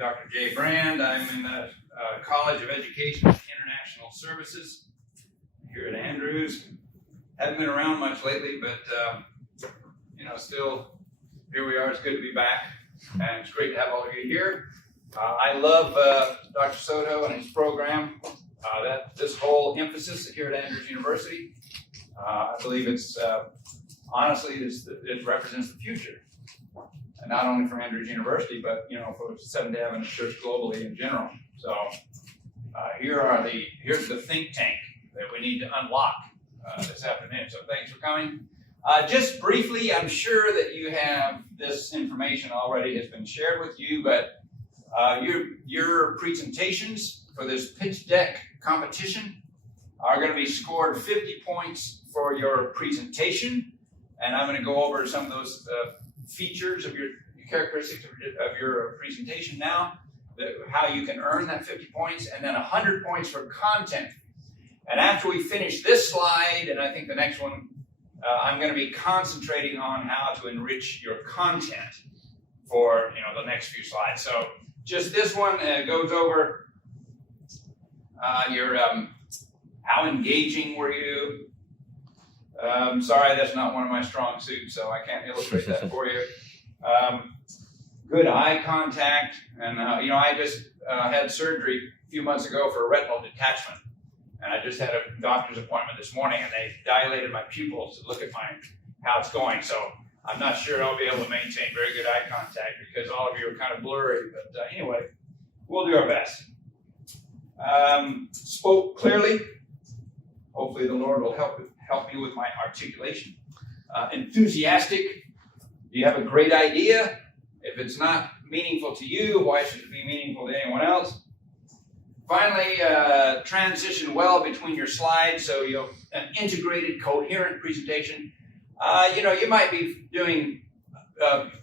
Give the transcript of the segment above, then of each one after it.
Dr. Jay Brand. I'm in the College of Education and International Services here at Andrews. Haven't been around much lately, but still here we are. It's good to be back, and it's great to have all of you here. I love Dr. Soto and his program. This whole emphasis here at Andrews University. I believe it's honestly it represents the future. And not only for Andrews University, but for Seventh Day Adventist Church globally in general. So here's the think tank that we need to unlock this afternoon. So thanks for coming. Just briefly, I'm sure that you have this information already has been shared with you, but your presentations for this pitch deck competition are going to be scored 50 points for your presentation, and I'm going to go over some of those features of your characteristics of your presentation now, how you can earn that 50 points, and then 100 points for content. And after we finish this slide, and I think the next one, I'm going to be concentrating on how to enrich your content for the next few slides. So just this one goes over your how engaging were you. Sorry, that's not one of my strong suits, so I can't illustrate that for you. Good eye contact, and I just had surgery a few months ago for a retinal detachment, and I just had a doctor's appointment this morning, and they dilated my pupils to look at how it's going. So I'm not sure I'll be able to maintain very good eye contact because all of you are kind of blurry. But anyway, we'll do our best. Spoke clearly. Hopefully, the Lord will help me with my articulation. Enthusiastic. You have a great idea. If it's not meaningful to you, why should it be meaningful to anyone else? Finally, transition well between your slides, so an integrated, coherent presentation. You might be doing,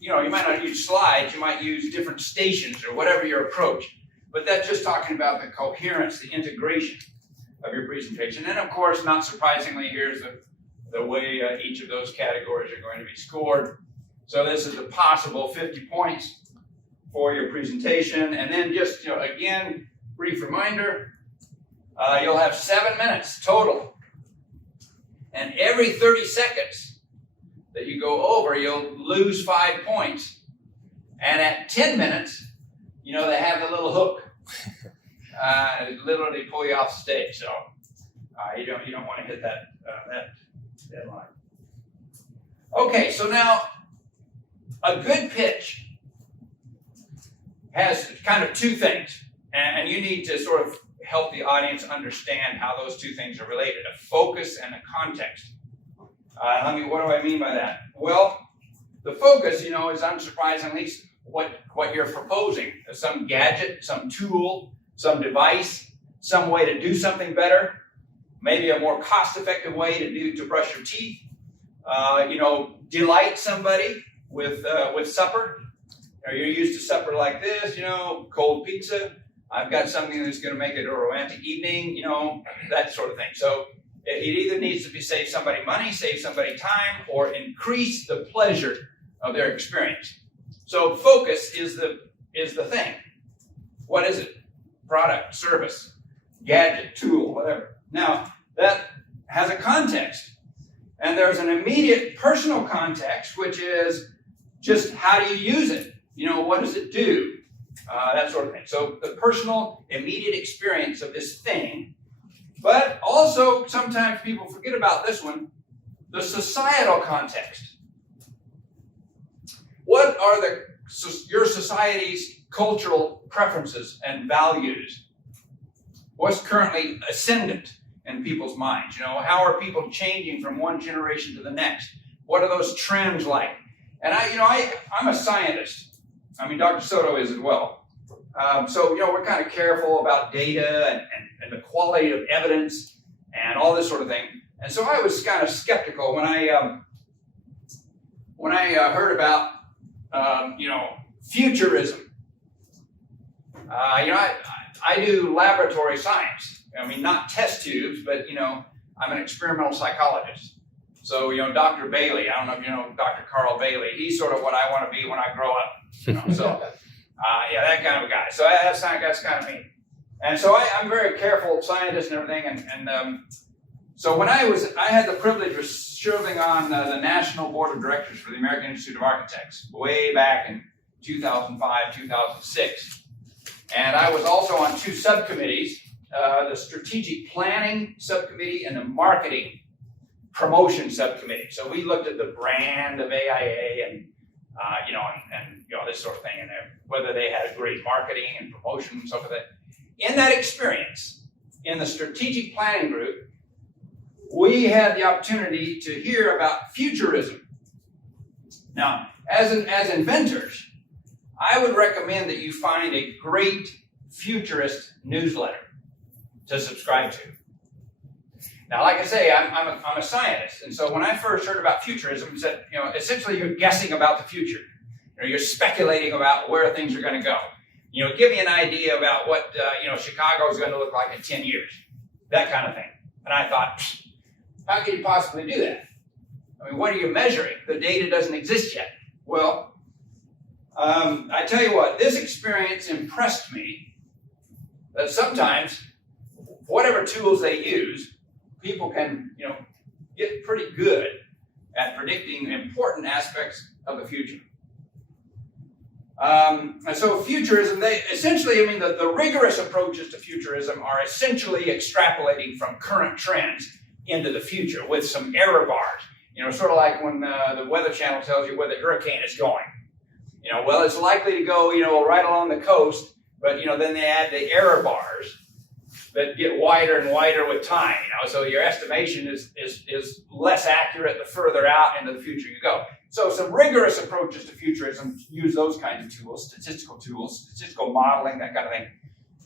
you might not use slides, you might use different stations or whatever your approach. But that's just talking about the coherence, the integration of your presentation. And of course, not surprisingly, here's the way each of those categories are going to be scored. So this is a possible 50 points for your presentation. And then just, again, brief reminder, you'll have 7 minutes total. And every 30 seconds that you go over, you'll lose 5 points. And at 10 minutes, they have the little hook. Literally pull you off the stage. So you don't want to hit that deadline. Okay, so now a good pitch has kind of two things, and you need to sort of help the audience understand how those two things are related: a focus and a context. What do I mean by that? Well, the focus, is unsurprisingly what you're proposing: some gadget, some tool, some device, some way to do something better, maybe a more cost-effective way to brush your teeth. Delight somebody with supper. You're used to supper like this, cold pizza. I've got something that's going to make it a romantic evening, that sort of thing. So it either needs to save somebody money, save somebody time, or increase the pleasure of their experience. So focus is the thing. What is it? Product, service, gadget, tool, whatever. Now, that has a context. And there's an immediate personal context, which is just how do you use it? What does it do? That sort of thing. So the personal, immediate experience of this thing. But also, sometimes people forget about this one, the societal context. What are your society's cultural preferences and values? What's currently ascendant in people's minds? How are people changing from one generation to the next? What are those trends like? And I'm a scientist. Dr. Soto is as well. So we're kind of careful about data and the quality of evidence and all this sort of thing. And so I was kind of skeptical when I heard about Futurism. I do laboratory science. Not test tubes, but I'm an experimental psychologist. So Dr. Bailey, I don't know if you know Dr. Carl Bailey. He's sort of what I want to be when I grow up. So Yeah, that kind of a guy. So that's kind of me. And so I'm very careful scientist and everything. So when I had the privilege of serving on the National Board of Directors for the American Institute of Architects way back in 2005, 2006. And I was also on two subcommittees, the Strategic Planning Subcommittee and the Marketing Promotion Subcommittee. So we looked at the brand of AIA and this sort of thing, and whether they had a great marketing and promotion and stuff like that. In that experience, in the strategic planning group, we had the opportunity to hear about futurism. Now, as inventors, I would recommend that you find a great futurist newsletter to subscribe to. Now, like I say, I'm a scientist, and so when I first heard about futurism, it said, essentially you're guessing about the future. You're speculating about where things are going to go. Give me an idea about what Chicago is going to look like in 10 years, that kind of thing. And I thought, how could you possibly do that? I mean, what are you measuring? The data doesn't exist yet. Well, I tell you what, this experience impressed me that sometimes, whatever tools they use, people can, get pretty good at predicting important aspects of the future. And so futurism, the rigorous approaches to futurism are essentially extrapolating from current trends into the future with some error bars. Sort of like when the Weather Channel tells you where the hurricane is going. Well, it's likely to go, right along the coast, but, then they add the error bars that get wider and wider with time, so your estimation is less accurate the further out into the future you go. So some rigorous approaches to futurism use those kinds of tools, statistical modeling, that kind of thing.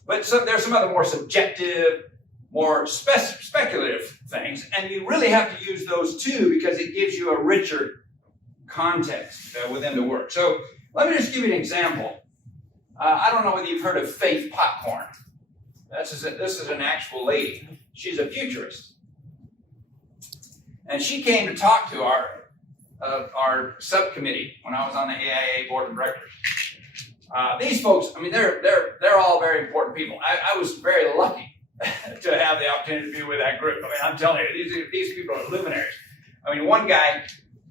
But there's some other more subjective, more speculative things, and you really have to use those too because it gives you a richer context within the work. So let me just give you an example. I don't know whether you've heard of Faith Popcorn. This is an actual lady. She's a futurist. And she came to talk to our subcommittee when I was on the AIA board of directors. These folks, they're all very important people. I was very lucky to have the opportunity to be with that group. I'm telling you, these people are luminaries. One guy,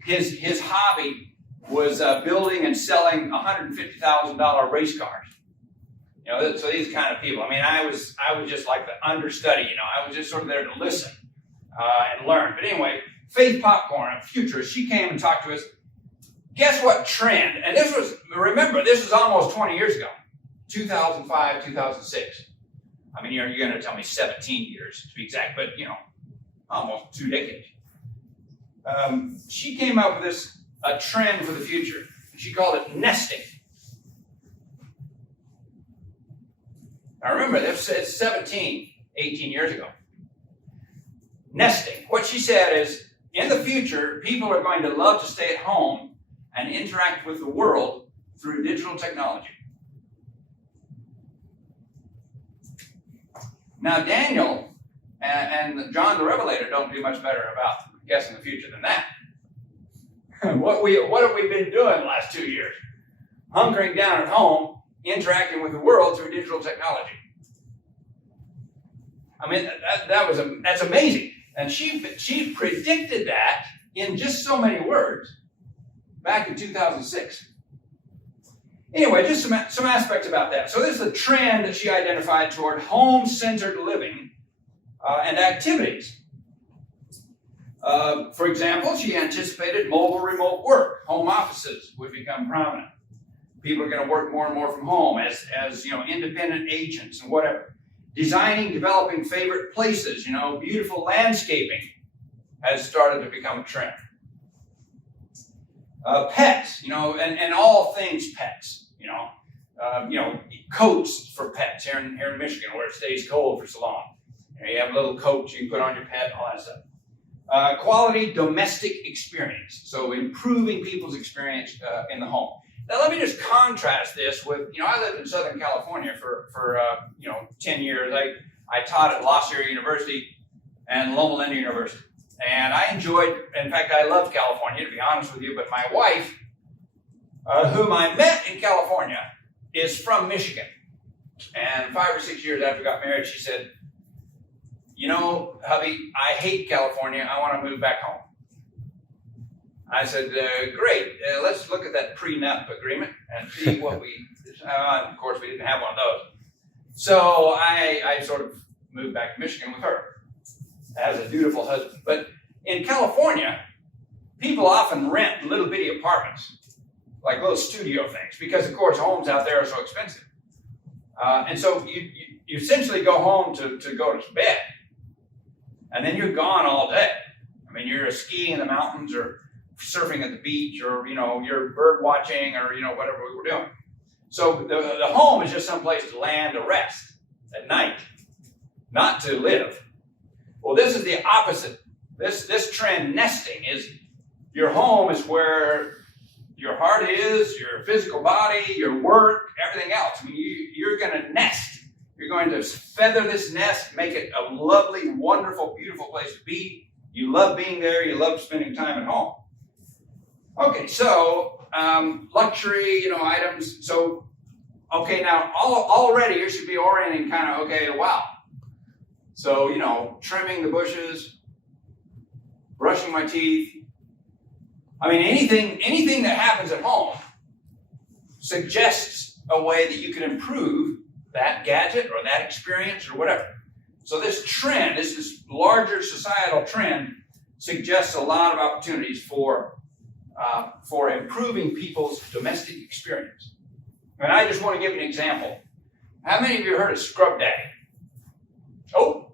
his hobby was building and selling $150,000 race cars. So these kind of people. I was just like the understudy. I was just sort of there to listen and learn. But anyway, Faith Popcorn, a futurist, she came and talked to us. Guess what trend? And this was almost 20 years ago, 2005, 2006. You're going to tell me 17 years to be exact, but almost 2 decades. She came up with a trend for the future. She called it nesting. Now remember, it's 17, 18 years ago. Nesting. What she said is, in the future, people are going to love to stay at home and interact with the world through digital technology. Now, Daniel and John the Revelator don't do much better about guessing the future than that. What have we been doing the last 2 years? Hunkering down at home, interacting with the world through digital technology. That's amazing. And she predicted that in just so many words back in 2006. Anyway, just some aspects about that. So this is a trend that she identified toward home-centered living and activities. For example, she anticipated mobile remote work. Home offices would become prominent. People are going to work more and more from home as independent agents and whatever. Designing, developing favorite places, beautiful landscaping has started to become a trend. Pets, and all things pets, coats for pets here in Michigan where it stays cold for so long. You have a little coat you can put on your pet, all that stuff. Quality domestic experience, so improving people's experience in the home. Now let me just contrast this with, I lived in Southern California for 10 years. I taught at La Sierra University and Loma Linda University. And I enjoyed, in fact, I loved California, to be honest with you, but my wife, whom I met in California, is from Michigan. And 5 or 6 years after we got married, she said, you know, hubby, I hate California. I want to move back home. I said, great. Let's look at that prenup agreement and see what we, of course, we didn't have one of those. So I sort of moved back to Michigan with her as a dutiful husband. But in California, people often rent little bitty apartments, like little studio things, because, of course, homes out there are so expensive. And so you essentially go home to go to bed, and then you're gone all day. I mean, you're skiing in the mountains or surfing at the beach, or, you know, you're bird watching, or, you know, whatever we were doing. So the home is just some place to land to rest at night, not to live. Well, this is the opposite. This trend, nesting, is your home is where your heart is, your physical body, your work, everything else. I mean, you're going to nest. You're going to feather this nest, make it a lovely, wonderful, beautiful place to be. You love being there. You love spending time at home. Okay, so luxury, you know, items. So, okay, now already you should be orienting kind of, okay, wow. So, you know, trimming the bushes, brushing my teeth. I mean, anything that happens at home suggests a way that you can improve that gadget or that experience or whatever. So this trend, this larger societal trend, suggests a lot of opportunities for improving people's domestic experience. And I just want to give you an example. How many of you heard of Scrub Daddy? Oh,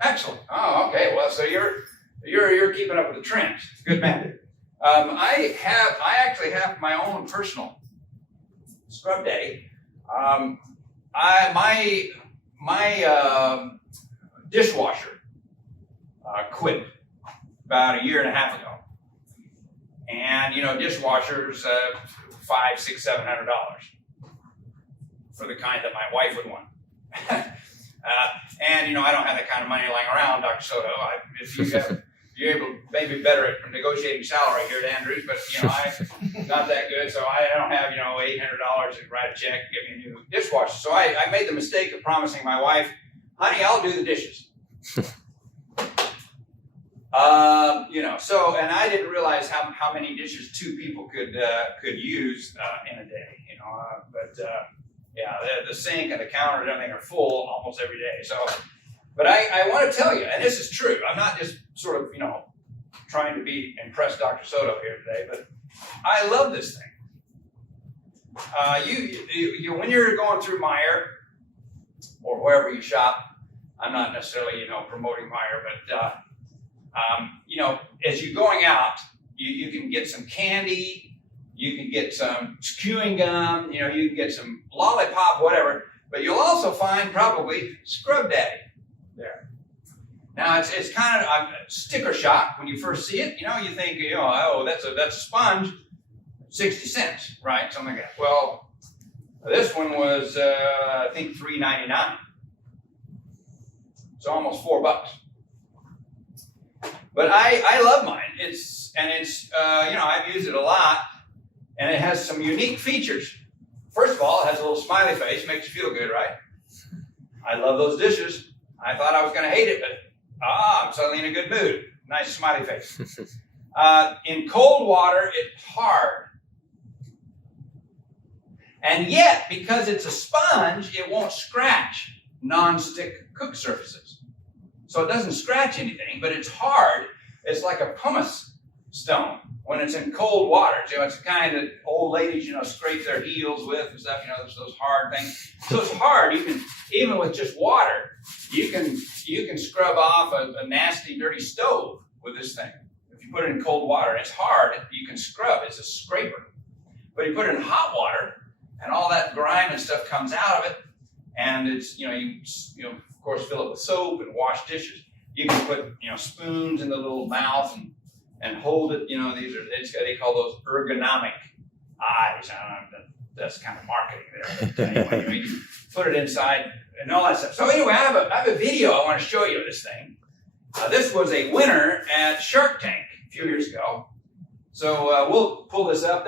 excellent. Oh, okay. Well, so you're keeping up with the trends. Good man. I actually have my own personal Scrub Daddy. My dishwasher quit about a year and a half ago, and you know, dishwashers $500, $600, $700 for the kind that my wife would want. And you know, I don't have that kind of money lying around, Dr. Soto. You're able to maybe better at negotiating salary here at Andrews, but you know, I'm not that good, so I don't have, you know, $800 to write a check, give me a new dishwasher. So I made the mistake of promising my wife, honey, I'll do the dishes. You know, so, and I didn't realize how many dishes two people could use in a day, you know, yeah, the sink and the counter and everything are full almost every day. So, but I want to tell you, and this is true, I'm not just sort of, you know, trying to impress Dr. Soto here today, but I love this thing. You when you're going through Meijer or wherever you shop, I'm not necessarily, you know, promoting Meijer, but you know, as you're going out, you can get some candy, you can get some chewing gum, you know, you can get some lollipop, whatever, but you'll also find probably Scrub Daddy there. Now it's kind of a sticker shock when you first see it. You know, you think, you know, oh, that's a sponge, 60 cents, right? Something like that. Well, this one was I think $3.99. So almost $4. But I love mine. It's you know, I've used it a lot, and it has some unique features. First of all, it has a little smiley face, makes you feel good, right? I love those dishes. I thought I was going to hate it, but I'm suddenly in a good mood. Nice smiley face. In cold water, it's hard. And yet, because it's a sponge, it won't scratch non-stick cook surfaces. So it doesn't scratch anything, but it's hard. It's like a pumice stone when it's in cold water. You know, it's the kind that old ladies, you know, scrape their heels with and stuff, you know, those hard things. So it's hard. You can, even with just water, you can scrub off a nasty, dirty stove with this thing. If you put it in cold water and it's hard, you can scrub. It's a scraper. But you put it in hot water, and all that grime and stuff comes out of it, and it's, you know, of course, fill it with soap and wash dishes. You can put, you know, spoons in the little mouth and hold it. You know, they call those ergonomic eyes. I don't know, that's kind of marketing there. But anyway, you put it inside and all that stuff. So anyway, I have a video I want to show you of this thing. This was a winner at Shark Tank a few years ago. So we'll pull this up.